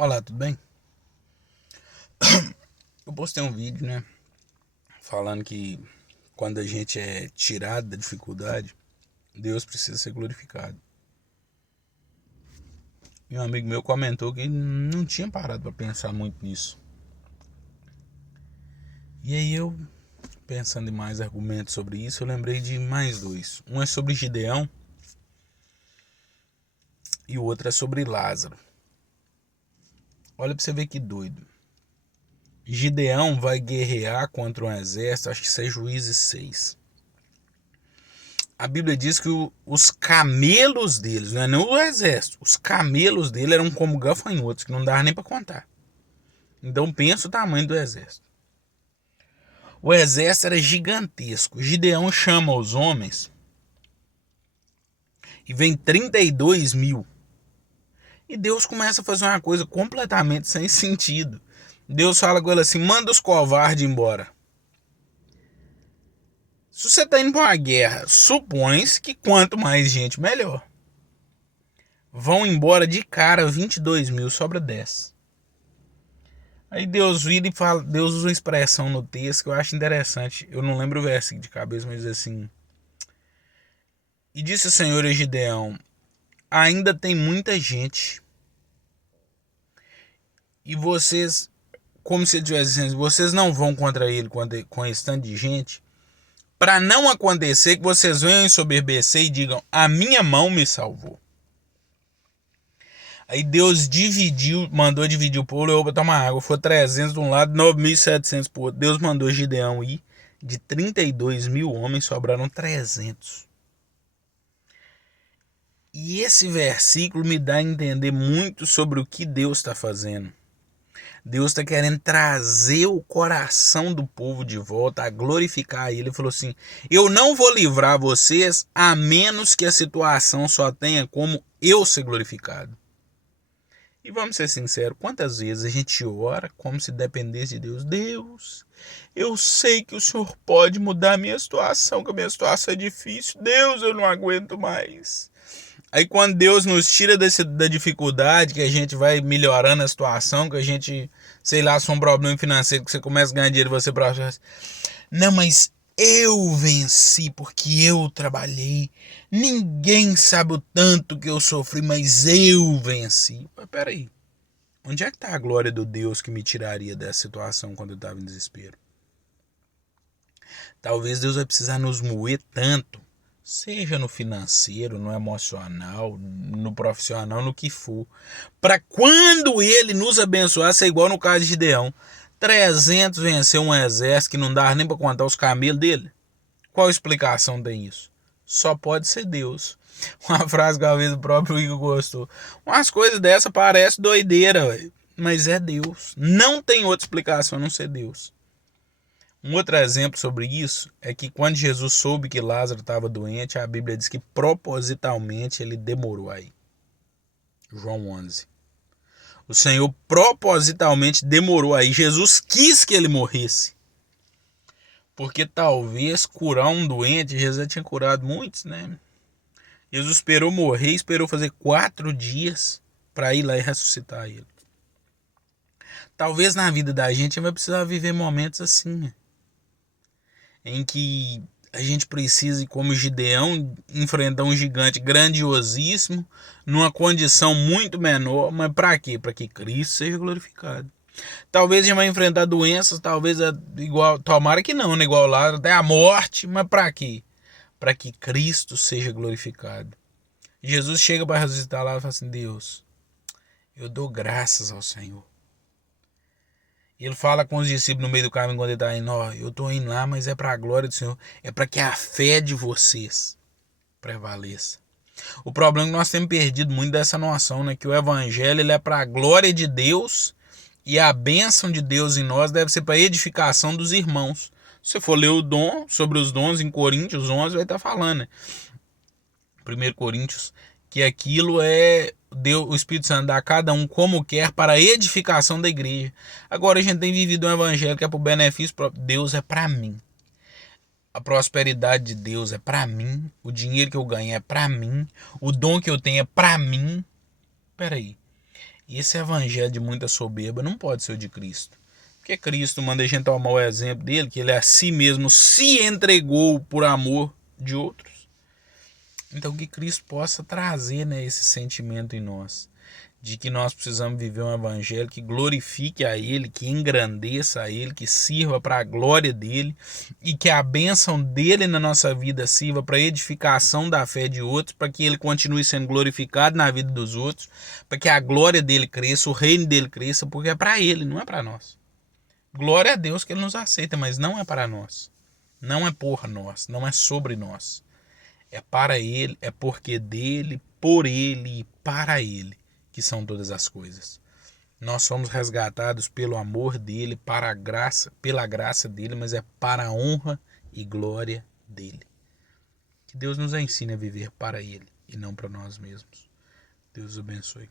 Olá, tudo bem? Eu postei um vídeo, né? Falando que quando a gente é tirado da dificuldade, Deus precisa ser glorificado. E um amigo meu comentou que não tinha parado para pensar muito nisso. E aí eu, pensando em mais argumentos sobre isso, eu lembrei de mais dois. Um é sobre Gideão e o outro é sobre Lázaro. Olha pra você ver que doido. Gideão vai guerrear contra um exército, acho que isso é Juízes 6. A Bíblia diz que os camelos deles, não é nem o exército, os camelos dele eram como gafanhotos, que não dava nem para contar. Então pensa o tamanho do exército. O exército era gigantesco. Gideão chama os homens e vem 32 mil. E Deus começa a fazer uma coisa completamente sem sentido. Deus fala com ele assim: manda os covardes embora. Se você está indo para uma guerra, supõe-se que quanto mais gente, melhor. Vão embora de cara 22 mil, sobra 10. Aí Deus vira e fala, Deus usa uma expressão no texto que eu acho interessante. Eu não lembro o versículo de cabeça, mas diz assim: e disse o Senhor a Gideão: ainda tem muita gente, e vocês, como se ele estivesse dizendo, vocês não vão contra ele com esse tanto de gente, para não acontecer que vocês venham ensoberbecer e digam: a minha mão me salvou. Aí Deus mandou dividir o povo, levou para tomar água. Foi 300 de um lado, 9.700 pro outro. Deus mandou Gideão ir. De 32 mil homens, sobraram 300. E esse versículo me dá a entender muito sobre o que Deus está fazendo. Deus está querendo trazer o coração do povo de volta, a glorificar Ele. Ele falou assim: eu não vou livrar vocês a menos que a situação só tenha como eu ser glorificado. E vamos ser sinceros, quantas vezes a gente ora como se dependesse de Deus? Deus, eu sei que o Senhor pode mudar a minha situação, que a minha situação é difícil. Deus, eu não aguento mais. Aí quando Deus nos tira da dificuldade, que a gente vai melhorando a situação, que a gente, sei lá, se um problema financeiro, que você começa a ganhar dinheiro, você processa. Não, mas eu venci porque eu trabalhei. Ninguém sabe o tanto que eu sofri, mas eu venci. Mas peraí, onde é que está a glória do Deus que me tiraria dessa situação quando eu estava em desespero? Talvez Deus vai precisar nos moer tanto, seja no financeiro, no emocional, no profissional, no que for, para quando Ele nos abençoar, ser igual no caso de Gideão. 300 venceu um exército que não dava nem para contar os camelos dele. Qual explicação tem isso? Só pode ser Deus. Uma frase que talvez o próprio Igor gostou. Umas coisas dessa parece doideira, véio, mas é Deus. Não tem outra explicação a não ser Deus. Um outro exemplo sobre isso é que quando Jesus soube que Lázaro estava doente, a Bíblia diz que propositalmente ele demorou aí. João 11. O Senhor propositalmente demorou aí. Jesus quis que ele morresse. Porque talvez curar um doente, Jesus já tinha curado muitos, né? Jesus esperou morrer, esperou fazer 4 dias para ir lá e ressuscitar ele. Talvez na vida da gente vai precisar viver momentos assim, né? Em que a gente precisa, como Gideão, enfrentar um gigante grandiosíssimo, numa condição muito menor, mas para quê? Para que Cristo seja glorificado. Talvez a gente vai enfrentar doenças, talvez igual, tomara que não, né? Igual lá, até a morte, mas para quê? Para que Cristo seja glorificado. Jesus chega para ressuscitar lá e fala assim: Deus, eu dou graças ao Senhor. E ele fala com os discípulos no meio do caminho quando ele está indo: ó, eu estou indo lá, mas é para a glória do Senhor, é para que a fé de vocês prevaleça. O problema é que nós temos perdido muito dessa noção, né? Que o evangelho ele é para a glória de Deus e a bênção de Deus em nós deve ser para a edificação dos irmãos. Se você for ler o dom, sobre os dons em Coríntios 11, vai estar falando, né? 1 Coríntios, que aquilo é Deus, o Espírito Santo dá a cada um como quer para a edificação da igreja. Agora a gente tem vivido um evangelho que é para o benefício próprio. Deus é para mim. A prosperidade de Deus é para mim. O dinheiro que eu ganho é para mim. O dom que eu tenho é para mim. Peraí. E esse evangelho de muita soberba não pode ser o de Cristo. Porque Cristo manda a gente tomar o exemplo dele, que ele a si mesmo se entregou por amor de outros. Então que Cristo possa trazer, né, esse sentimento em nós, de que nós precisamos viver um evangelho que glorifique a Ele, que engrandeça a Ele, que sirva para a glória dEle e que a bênção dEle na nossa vida sirva para a edificação da fé de outros, para que Ele continue sendo glorificado na vida dos outros, para que a glória dEle cresça, o reino dEle cresça, porque é para Ele, não é para nós. Glória a Deus que Ele nos aceita, mas não é para nós. Não é por nós, não é sobre nós. É para Ele, é porque dEle, por Ele e para Ele que são todas as coisas. Nós somos resgatados pelo amor dele, para a graça, pela graça dele, mas é para a honra e glória dele. Que Deus nos ensine a viver para ele e não para nós mesmos. Deus os abençoe.